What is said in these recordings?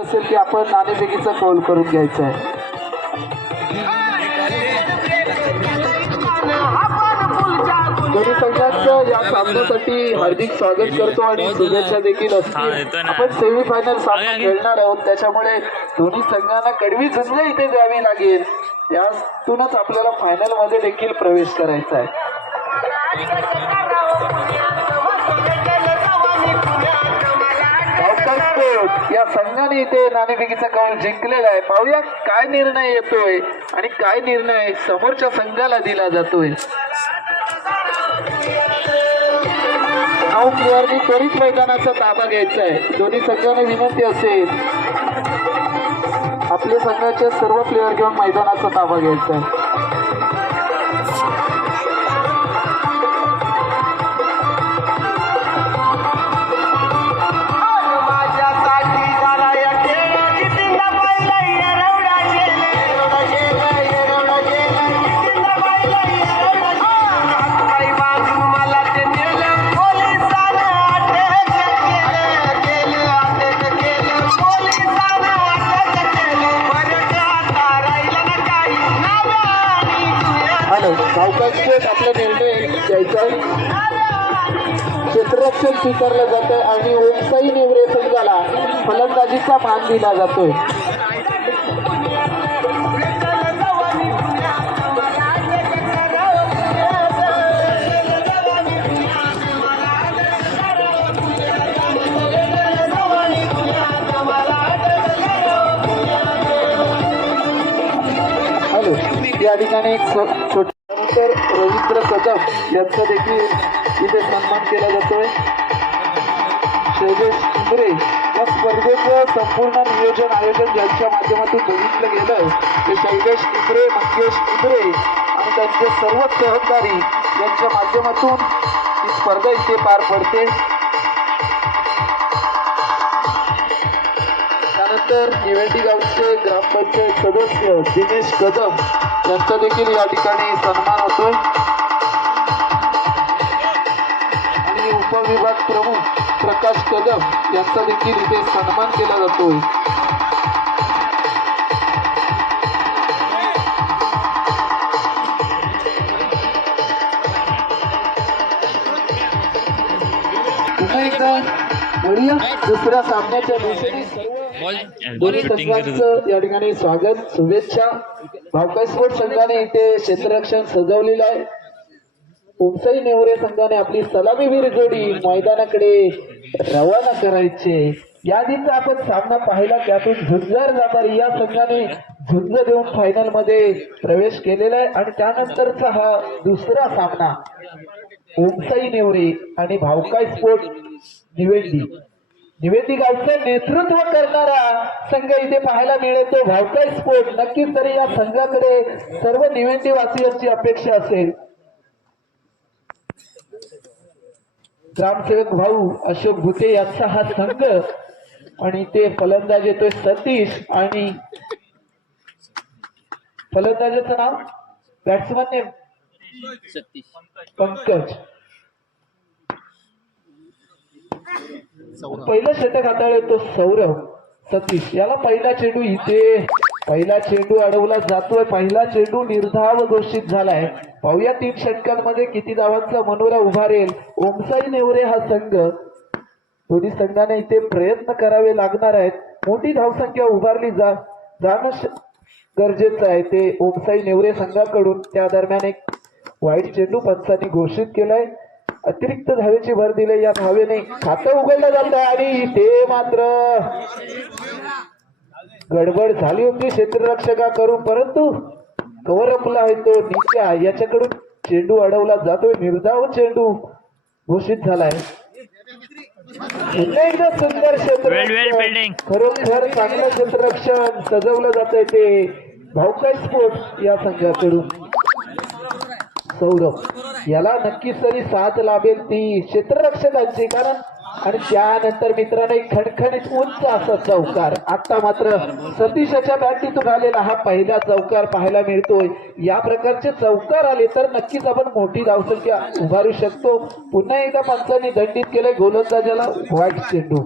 असेल की आपण नाणेफेकीचा कौल करून घ्यायचा आहे. दोन्ही संघांचं या सामन्यासाठी हार्दिक स्वागत करतो आणि शुभेच्छा देखील हा, असतील. आपण सेमीफायनल सामना. खेळणार आहोत. त्याच्यामुळे दोन्ही संघांना कडवी झुंज इथे द्यावी लागेल. त्यातूनच आपल्याला फायनलमध्ये देखील प्रवेश करायचा आहे. Southern या संघाने इथे नाणेफेकीचा कौल जिंकलेला आहे. पाहूया काय निर्णय येतोय आणि काय निर्णय समोरच्या संघाला दिला जातोय. त्वरित मैदानाचा ताबा घ्यायचा आहे. दोन्ही संघाने विनंती असेल. आपल्या संघाचे सर्व प्लेअर घेऊन मैदानाचा ताबा घ्यायचा आहे. सावकाश आपला निर्णय घ्यायचा. क्षेत्ररक्षण स्वीकारलं जातं आणि ओमसाई नेवरे संघाला फलंदाजीचा मान दिला जातोय. या ठिकाणी एक छोटी त्यानंतर रवींद्र कदम यांचा देखील इथे सन्मान केला जातोय. शैलेश इंद्रे या स्पर्धेचं संपूर्ण नियोजन आयोजन ज्यांच्या माध्यमातून बघितलं गेलं ते शैलेश इंद्रे मंगेश इंद्रे आणि त्यांचे सर्व सहकारी यांच्या माध्यमातून ही स्पर्धा इथे पार पडते. त्यानंतर निवेंदी गावचे ग्रामपंचायत सदस्य दिनेश कदम यांचा देखील या ठिकाणी सन्मान होतोय. आणि उपविभाग प्रमुख प्रकाश कदम यांचा देखील इथे सन्मान केला जातोय. पुन्हा एकदा दुसऱ्या सामन्याच्या दिवशी. या ठिकाणी स्वागत शुभेच्छा. भावकाई स्पोर्ट संघाने इथे क्षेत्ररक्षण सजवलेलं आहे. उमसाई नेवरे संघाने आपली सलामीवीर जोडी मैदानाकडे रवाना करायचे. यादीचा आपण सामना पाहिला त्यातून झुंजार व्यापारी या संघाने झुंज देऊन फायनलमध्ये प्रवेश केलेला आहे. आणि त्यानंतरचा हा दुसरा सामना. ओमसाई नेवरे आणि भावकाई स्पोर्ट निवेदी. निवेदी गावचं नेतृत्व करणारा संघ इथे पाहायला मिळेल तो भावकाई स्पोर्ट नक्कीच तरी या संघाकडे सर्व निवेदी वासियांची अपेक्षा असेल. ग्रामसेवक भाऊ अशोक भुते यांचा हा संघ आणि ते फलंदाज येतोय सतीश आणि फलंदाजाचं नाव बॅट्समन नेम पंकज. पहिलं षटक हाताळले तो सौरभ सतीश याला पहिला चेंडू इथे. पहिला चेंडू अडवला जातोय. पहिला चेंडू निर्धाव घोषित झालाय. पाहूया तीन षटकांमध्ये किती धावांचा मनोरा उभारेल ओमसाई नेवरे हा संघ. दोन्ही संघाने इथे प्रयत्न करावे लागणार आहेत. मोठी धावसंख्या उभारली जा जाणं श- गरजेचं आहे. ते ओमसाई नेवरे संघाकडून त्या दरम्यान एक वाईट चेंडू पंचांनी घोषित केलाय. अतिरिक्त धावेची भर दिली या धावेने खातं उघडलं जात आणि ते मात्र गडबड झाली होती क्षेत्ररक्षकाकडून परंतु कव्हर अपला आहे तो नित्या याच्याकडून चेंडू अडवला जातोय निर्धाव चेंडू घोषित झालाय. पुन्हा एकदा सुंदर. क्षेत्ररक्षण. खरोखर चांगलं क्षेत्ररक्षण सजवलं जात आहे ते. भाऊकाई स्पोर्ट्स या संघाकडून. सौरभ. याला नक्कीच तरी साथ लाभेल ती क्षेत्ररक्षकांची कारण आणि त्यानंतर मित्रांनो एक खणखणीत उंच असा चौकार. आता मात्र सतीशाच्या बॅटीतून आलेला हा पहिला चौकार पाहायला मिळतोय. या प्रकारचे चौकार आले तर नक्कीच आपण मोठी धावसंख्या उभारू शकतो. पुन्हा एकदा पंचांनी दंडित केलंय गोलंदाजाला व्हाईट चेंडू.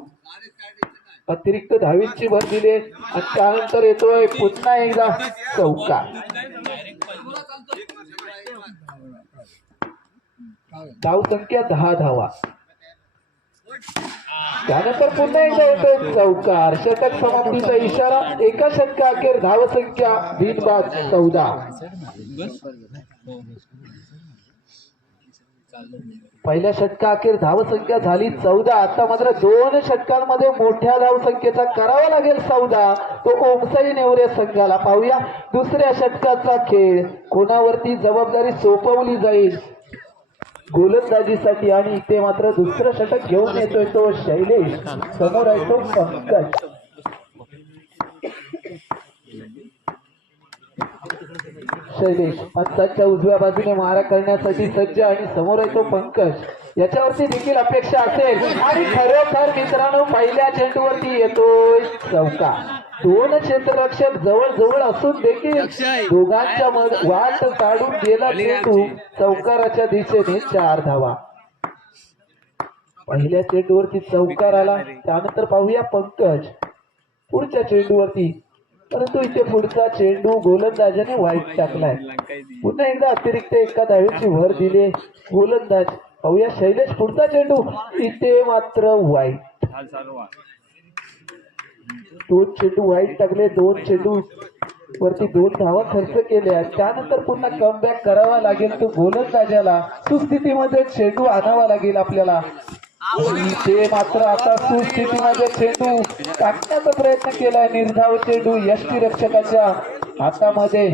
अतिरिक्त धावींची भर दिली आणि त्यानंतर येतोय पुन्हा एकदा चौकार. धाव संख्या दहा धावा. त्यानंतर पुन्हा एकदा येतो चौकार. षटक समाप्तीचा इशारा. एका षटका अखेर धाव संख्या बिनबाद चौदा. हो, हो. पहिल्या षटकाअखेर अखेर झाली. चौदा आता मात्र दोन षटकांमध्ये मोठ्या धावसंख्येचा करावा लागेल चौदा. तो ओमसाई नेवरे संघाला पाहूया. दुसऱ्या षटकाचा खेळ कोणावरती जबाबदारी सोपवली जाईल? गोलंदाजीसाठी आणि इथे मात्र दुसरं षटक घेऊन येतोय तो शैलेश. समोर आहे तो पंकज. शैलेश पंचांच्या उजव्या बाजूने मारा करण्यासाठी सज्ज आणि समोर आहे तो पंकज. याच्यावरती देखील अपेक्षा असेल. आणि खरोखर मित्रांनो पहिल्या चेंडूवरती येतोय चौका. दोन क्षेत्ररक्षक जवळ जवळ असून देखील दोघांच्या वाट काढून गेला चेंडू चौकाराच्या दिशेने चार धावा. पहिल्या चेंडूवरती चौकार आला त्यानंतर पाहूया पंकज. पुढच्या चेंडूवरती परंतु इथे पुढचा चेंडू गोलंदाजाने वाईट टाकलाय. पुन्हा एकदा अतिरिक्त एका धावेची भर दिले गोलंदाज पाहूया शैलेश पुढचा चेंडू. इथे मात्र वाईट दोन चेंडू वाईट टाकले दोन चेंडू वरती दोन धावा खर्च केल्या. त्यानंतर पुन्हा कमबॅक करावा लागेल तो गोलंदाजाला. सुस्थितीमध्ये चेंडू आणावा लागेल आपल्याला. ते मात्र आता सुस्थितीमध्ये चेंडू टाकण्याचा प्रयत्न केलाय. निर्धाव चेंडू यष्टी रक्षकाच्या हातामध्ये.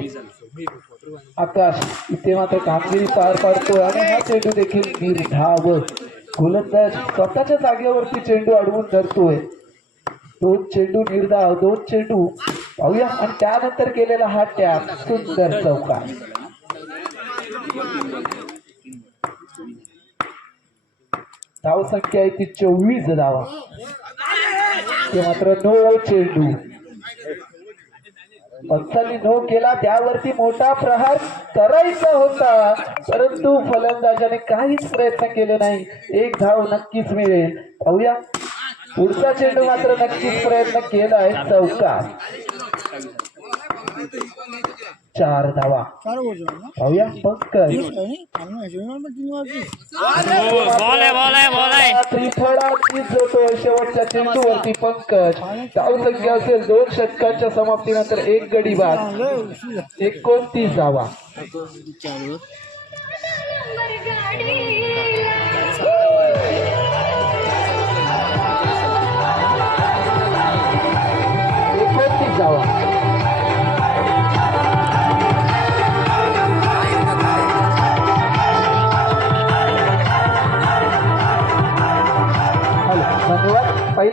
आकाश इथे मात्र कामगिरी पार पाडतोय आणि हा चेंडू देखील निर्धाव. गोलंदाज स्वतःच्या जागेवरती चेंडू अडवून धरतोय. दोन चेंडू निर्धाव दोन चेंडू पाहूया. आणि त्यानंतर केलेला हा टॅप सुंदर चौका. धाव संख्या आहे ती चोवीस धावा. ते मात्र नो चेंडू. पंचाली नो केला त्यावरती मोठा प्रहार करायचा होता. परंतु फलंदाजाने काहीच प्रयत्न केले नाही. एक धाव नक्कीच मिळेल. पाहूया. पुढचा चेंडू मात्र नक्कीच प्रयत्न केलाय चौका. चार धावा. पाहूया पंकज बोले बोले बोले त्रिफळा तीच जोतो शेवटच्या चेंडूवरती पंकज. धाव संख्या असेल दोन षटकांच्या समाप्तीनंतर एक गडी बाद. एकोणतीस धावा?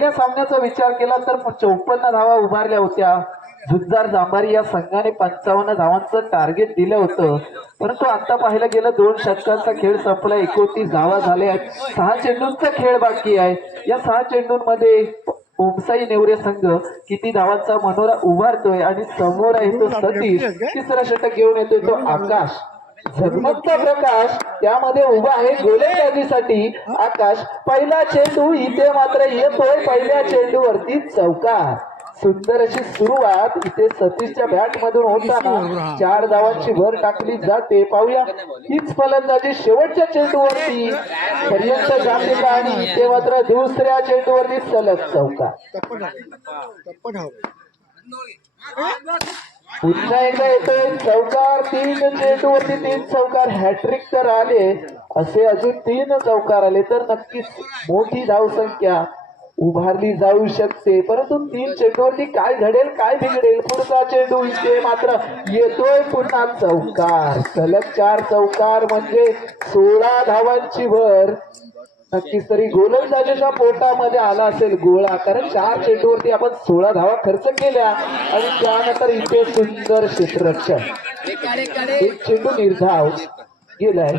पहिल्या सामन्याचा विचार केला तर चौपन्न धावा उभारल्या होत्या. झुंजार जांभारी या संघाने पंचावन्न धावांचं टार्गेट दिलं होतं. परंतु आता पाहायला गेलं दोन षटकांचा खेळ संपला एकोणतीस धावा झाल्या. आहेत सहा चेंडूंचा खेळ बाकी आहे. या सहा चेंडूंमध्ये ओमसाई नेवरे संघ किती धावांचा मनोरा उभारतोय आणि समोर आहे तो सतीश. तिसरा षटक घेऊन येतोय तो आकाश. झगमगता प्रकाश. त्यामध्ये उभा आहे गोलंदाजीसाठी आकाश. पहिला चेंडू इथे मात्र येतोय. पहिल्या चेंडूवरती चौकार. सुंदर अशी सुरुवात. इथे सतीशच्या बॅट मधून होताना चार धावांची भर टाकली जाते. पाहूया. हीच फलंदाजी शेवटच्या चेंडूवरती. पर्यंत का आणि इथे मात्र दुसऱ्या चेंडूवरती सलग चौकार. पुन्हा एकदा येतोय चौकार तीन चेंडूवरती तीन चौकार. हॅट्रिक तर आले असे अजून तीन चौकार आले तर नक्कीच मोठी धावसंख्या उभारली जाऊ शकते. परंतु तीन चेंडूवरती काय घडेल काय बिघडेल? पुढचा चेंडू इथे मात्र येतोय पुन्हा चौकार. सलग चार चौकार म्हणजे सोळा धावांची भर. नक्कीच तरी गोलंदाजीच्या पोटामध्ये आला असेल गोळा. कारण चार चेंडूवरती आपण सोळा धावा खर्च केल्या आणि त्यानंतर इथे सुंदर क्षेत्ररक्षण. एक चेंडू निर्धाव गेलाय.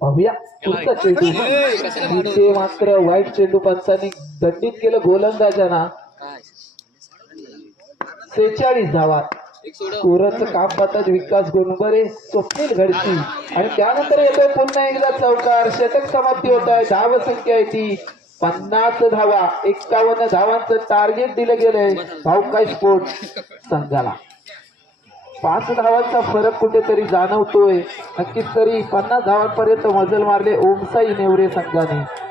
पाहूया पुढचा चेंडू. इथे मात्र वाईट चेंडू पंचांनी दंडित केलं गोलंदाजांना. सेहेचाळीस धावा स्कोरचं काम पाहतात विकास गोंबरे स्वप्नील घडती आणि त्यानंतर येतोय पुन्हा एकदा चौकार. शतक समाप्ती होत आहे. धाव संख्या आहे ती. पन्नास धावा. एक्कावन्न धावांचं टार्गेट दिलं गेलंय. भाऊकाय स्पोर्ट संघाला. पाच धावांचा फरक कुठेतरी जाणवतोय. नक्कीच तरी पन्नास धावांपर्यंत मजल मारले ओमसाई नेवरे संघाने.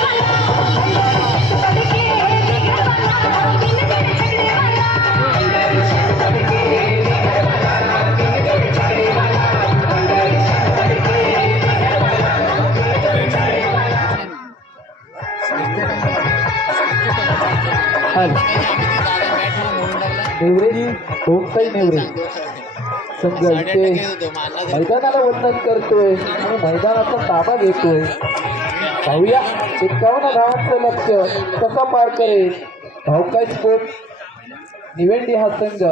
नेवरे. ओमसाई नेवरे संघ इथे मैदानाला वंदन करतोय आणि मैदानाचा ताबा घेतोय. पाहूया एकावन्न धावांचं लक्ष कसा पार करेल? भाऊकाय स्पोर्ट निवेंडी हा संघ.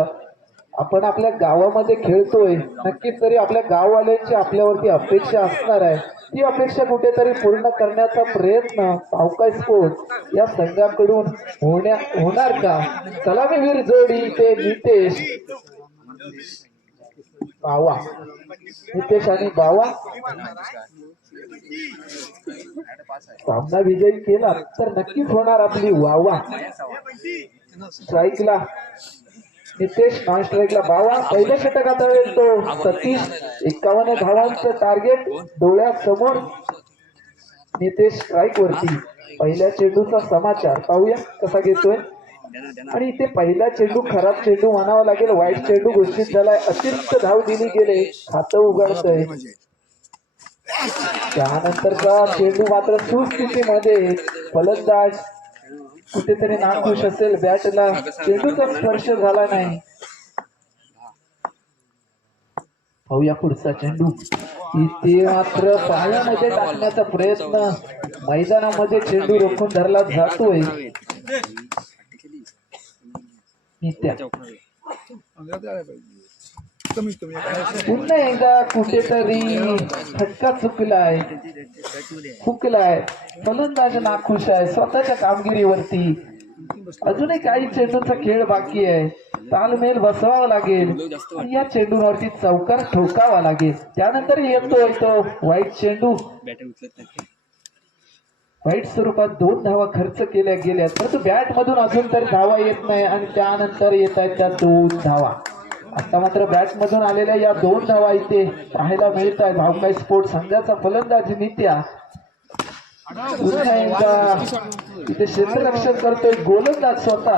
आपण आपल्या गावामध्ये खेळतोय नक्कीच तरी आपल्या गाववाल्यांची आपल्यावरती अपेक्षा असणार आहे. ती अपेक्षा कुठेतरी पूर्ण करण्याचा प्रयत्न पावकाय स्पोर्ट या संघाकडून होण्या होणार का? सलामीवीर जोडी ते नितेश. बावा. नितेश आणि बावा. सामना विजयी केला तर नक्कीच होणार आपली वावा. स्ट्राईकला. नितेश नॉन स्ट्राईकला बावा. पहिल्या षटकात तो सतीश एकावन्न धावांचं टार्गेट डोळ्यासमोर नितेश स्ट्राईक वरती पहिल्या चेंडूचा समाचार पाहूया कसा घेतोय. आणि इथे पहिला चेंडू खराब चेंडू म्हणावा लागेल. वाईट चेंडू घोषित झालाय. अतिरिक्त धाव दिली गेले. खातं उघडतय. त्यानंतरचा चेंडू मात्र सुस्थितीमध्ये फलंदाज कुठेतरी नाखुश असेल बॅटला चेंडूचा स्पर्श झाला नाही. पाहूया पुढचा चेंडू. इथे मात्र पायामध्ये टाकण्याचा प्रयत्न. मैदानामध्ये चेंडू रोखून धरला जातोय. नित्या पुन्हा एकदा कुठेतरी फटका चुकलाय चुकलाय फलंदाज नाखुश आहे. स्वतःच्या कामगिरीवरती अजूनही काही चेंडूचा खेळ बाकी आहे. तालमेल बसवावा लागेल. आणि या चेंडूवरती चौकार ठोकावा लागेल. त्यानंतर येतो तो वाईट चेंडू. वाईट स्वरूपात दोन धावा खर्च केल्या गेल्या परंतु बॅट मधून अजून तरी धावा येत नाही आणि त्यानंतर येत आहेत त्या दोन धावा. आता मात्र बॅट मधून आलेल्या या दोन धावा इथे पाहायला मिळत आहेत भावकाई स्पोर्ट संघाचा फलंदाजी नित्या. इथे क्षेत्ररक्षण करतोय. गोलंदाज स्वतः.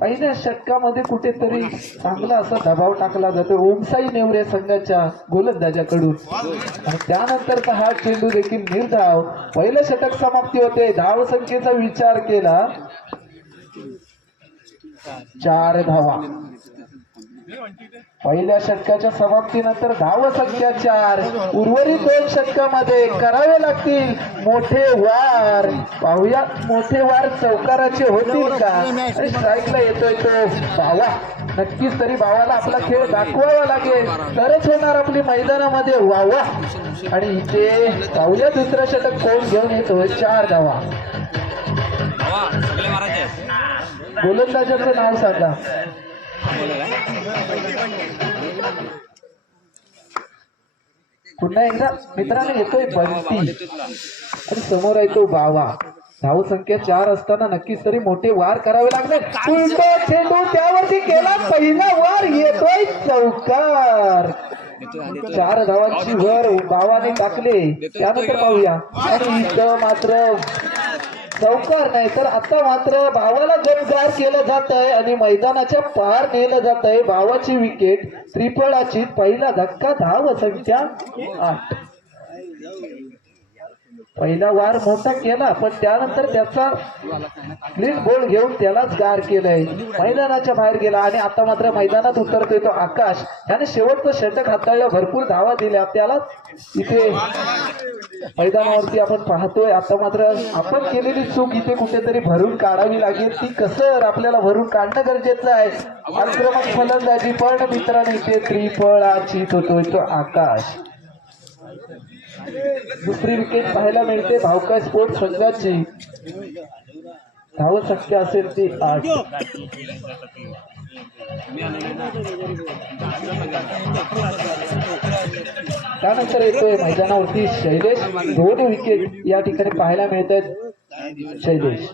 पहिल्या षटकामध्ये कुठेतरी चांगला असा दबाव टाकला जातो ओमसाई नेवरे संघाच्या गोलंदाजाकडून. आणि त्यानंतरचा हा चेंडू देखील निर्धाव. पहिलं षटक समाप्ती होते. धाव संख्येचा विचार केला. चार धावा. पहिल्या षटकाच्या समाप्तीनंतर धाव संख्या चार उर्वरित दोन षटकामध्ये करावे लागतील मोठे वार. पाहूया मोठे वार चौकाराचे होतील का? स्ट्राईकला येतोय तो. बावा नक्कीच तरी बावाला आपला खेळ दाखवावा लागेल. तरच होणार आपली मैदानामध्ये. वावा आणि इथे पाहूया दुसरं षटक कोण घेऊन येतोय? चार धावा. गोलंदाजाचं नाव सांगा. पुन्हा एकदा मित्रांनो येतोय बंटी आणि समोर येतो बावा. धाव संख्या चार असताना नक्कीच तरी मोठे वार करावे लागले. उलटा चेंडू त्यावरती केला. पहिला वार येतोय चौकार. चार धावांची वर बावाने टाकले. त्यानंतर पाहूया. आणि इथं मात्र लवकर नाही तर आता मात्र भावाला गमगार केलं जात आहे आणि मैदानाच्या पार नेलं जात आहे भावाची विकेट त्रिफळाची पहिला धक्का धाव संख्या आठ. पहिला वार मोठा केला पण त्यानंतर त्याचा क्लीन बॉल घेऊन त्यालाच गार केलंय. मैदानाच्या बाहेर गेला आणि आता मात्र मैदानात उतरतोय तो आकाश. त्याने शेवटचं षटक हाताळलं भरपूर धावा दिल्या. त्याला इथे मैदानावरती आपण पाहतोय आता मात्र आपण केलेली चूक इथे कुठेतरी भरून काढावी लागेल. ती कसं आपल्याला भरून काढणं गरजेचं आहे? आक्रमक फलंदाजी पण मित्रांनी इथे त्रिफळाची होतोय तो आकाश. दुसरी विकेट पाहायला मिळते. भावका स्पोर्ट्स संघाची. धाव शक्य असेल ती आठ. त्यानंतर येतोय मैदानावरती शैलेश. दोन विकेट या ठिकाणी पाहायला मिळत आहेत शैलेश.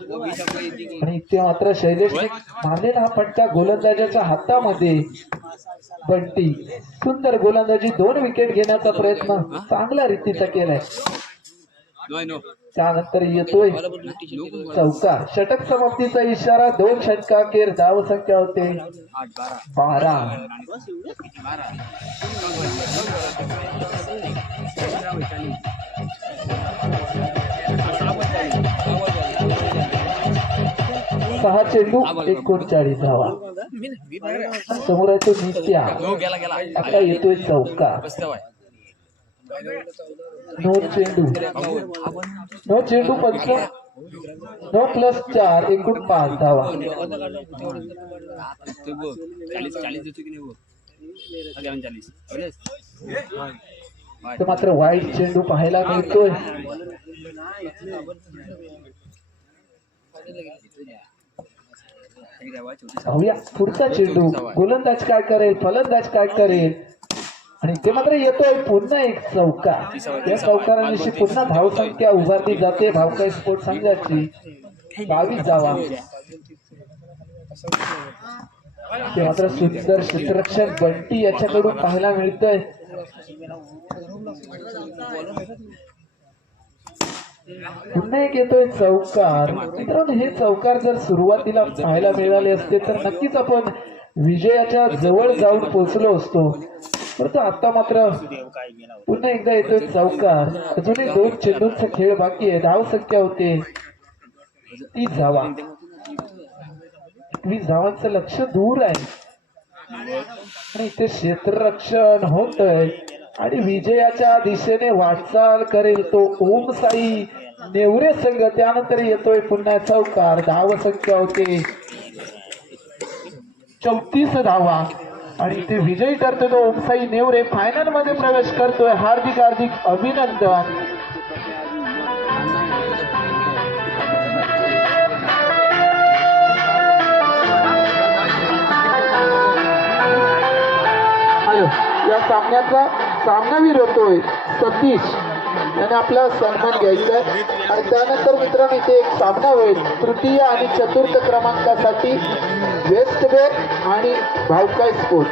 आणि इथे मात्र शैलेश मारलेला हा फटका गोलंदाजाच्या हातामध्ये. बंटी. सुंदर गोलंदाजी दोन विकेट घेण्याचा प्रयत्न. चांगल्या रीतीचा केलाय. त्यानंतर येतोय चौका. षटक समाप्तीचा इशारा दोन षटकाखेर धाव संख्या होते. बारा. सहा चेंडू एकोणचाळीस धावा समोर आहे तो नित्या आता येतोय चौका. नो चेंडू. नो चेंडू पंच नो प्लस चार एकूण पाच धावा. मात्र वाईट चेंडू पाहायला मिळतोय. पाहूया पुढचा चेंडू गोलंदाज काय करेल फलंदाज काय करेल? आणि ते मात्र येतोय पुन्हा एक चौका. त्या चौकारांविषयी पुन्हा धावसंख्या उभारली जाते धावका स्पोर्ट संघाची बावीस धावा. ते मात्र सुंदर क्षेत्ररक्षण बंटी याच्याकडून पाहायला मिळतंय. पुन्हा एक येतोय चौकार. मित्रांनो हे चौकार जर सुरुवातीला पाहायला मिळाले असते तर नक्कीच आपण विजयाच्या जवळ जाऊन पोहोचलो असतो. परंतु आता मात्र पुन्हा एकदा येतोय चौकार. अजूनही दोन चेंडूंचा खेळ बाकी आहे. धाव संख्या होते ती धावा. एकवीस धावांचं लक्ष दूर आहे. आणि इथे क्षेत्ररक्षण होत आहे आणि विजयाच्या दिशेने वाटचाल करेल तो ओम साई नेवरे संघ त्यानंतर येतोय पुन्हा चौकार. धाव संख्या होते. चौतीस धावा. आणि ते विजयी ठरतो तो ओमसाई. नेवरे फायनलमध्ये प्रवेश करतोय. हार्दिक हार्दिक अभिनंदन. या सामन्याचा सामनावीर होतोय सतीश. याने आपला सन्मान घ्यायचा आहे. आणि त्यानंतर मित्रांनो इथे एक सामना होईल. तृतीय आणि चतुर्थ क्रमांकासाठी वेस्ट बेट आणि भावकाय स्पोर्ट.